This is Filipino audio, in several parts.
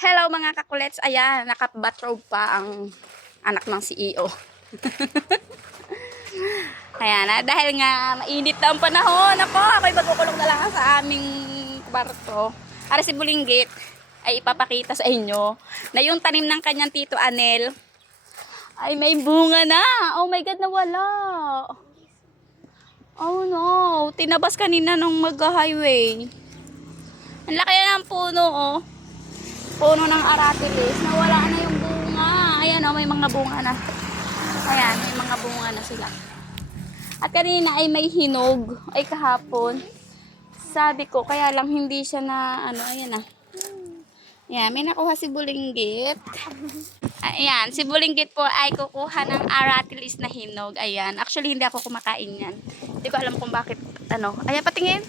Hello mga kakulets, ayan, nakabathrobe pa ang anak ng CEO. Ayan, dahil nga mainit na ang panahon, ako'y magkukulong na lang sa aming kwarto. Para si Bulinggit ay ipapakita sa inyo na yung tanim ng kanyang Tito Anel ay may bunga na. Oh my God, nawala. Oh no, tinabas kanina nung mag-highway. Ang laki na ng puno, oh. Puno ng aratilis, nawala na yung bunga. Ayan, oh, may mga bunga na. Ayan, may mga bunga na sila. At kanina ay may hinog, ay kahapon. Sabi ko, kaya lang hindi siya na, ayan na. Ayan, may nakuha si Bulinggit. Ayan, si Bulinggit po ay kukuha ng aratilis na hinog. Ayan, actually hindi ako kumakain yan. Hindi ko alam kung bakit, Ayan, patingin.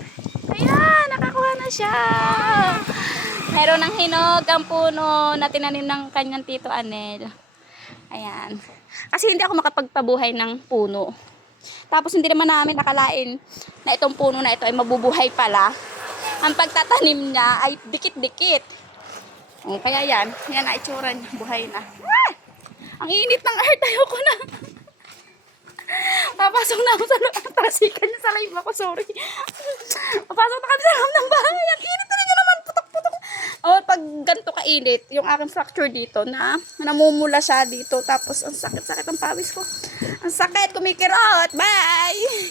Ayan, nakakuha na siya. Meron ng hinog ang puno na tinanim ng kanyang Tito Anel. Ayan. Kasi hindi ako makapagpabuhay ng puno. Tapos hindi naman namin nakalain na itong puno na ito ay mabubuhay pala. Ang pagtatanim niya ay dikit-dikit. Kaya yan. Yan na itsura niya. Buhay na. Ah! Ang init ng earth. Ayoko na. Papasok na ako sa trasikan niya sa live ako. Sorry. Papasok na kami sa loob ng bahay. Ang init na niya naman. Putok-putok. Pag ganito kainit, yung aking fracture dito na namumula siya dito. Tapos ang sakit-sakit ang pawis ko. Ang sakit, kumikirot. Bye!